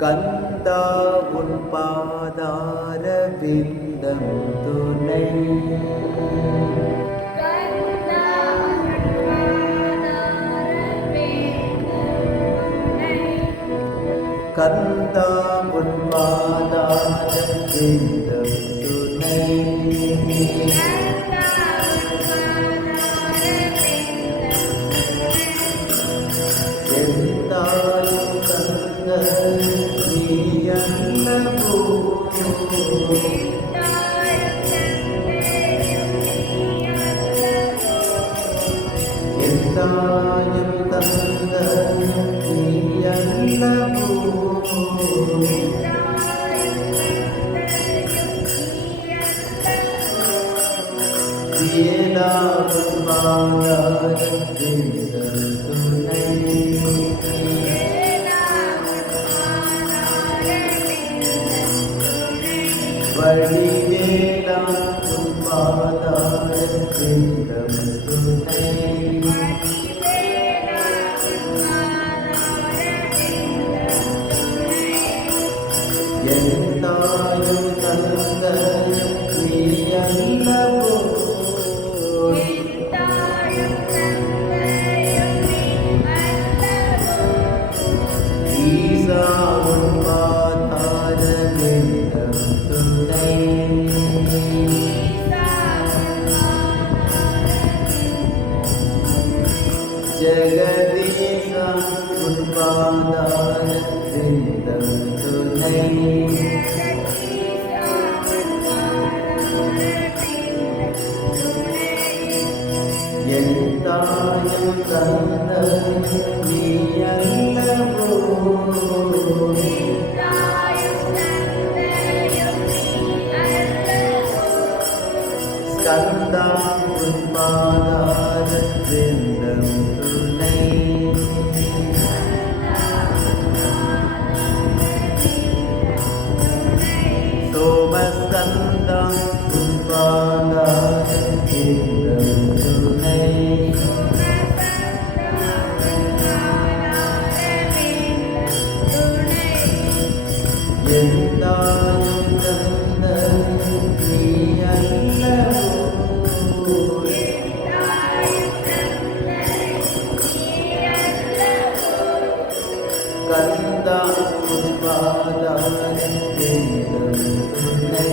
கந்தா உன் பாதார விந்தம் துணை கந்தா உன் பாதார விந்தம் துணை எந்தாயும் கந்த நீயல்லவோ எந்தாயும் கந்த நீயல்லவோ ஏதாவும் மாதாரத்தின் துணை வழிவேலாம் உன் பாதாரத்தின் துணை எந்தாயும் தந்தையும் நீயல்லவோ ஈசா உன் பாதார விந்தம் துணை ஜெகதீசா உன் பாதார விந்தம் துணை எந்தாயும் தந்தையும் நீயல்லவோ ஸ்கந்தா உன் பாதார விந்தம் துணை சோமஸ்கந்தா உன் பாதார விந்தம் துணை எந்தாயும் கந்தயும் நீயல்லவோ கந்தா உன் பாதார விந்தம் துணை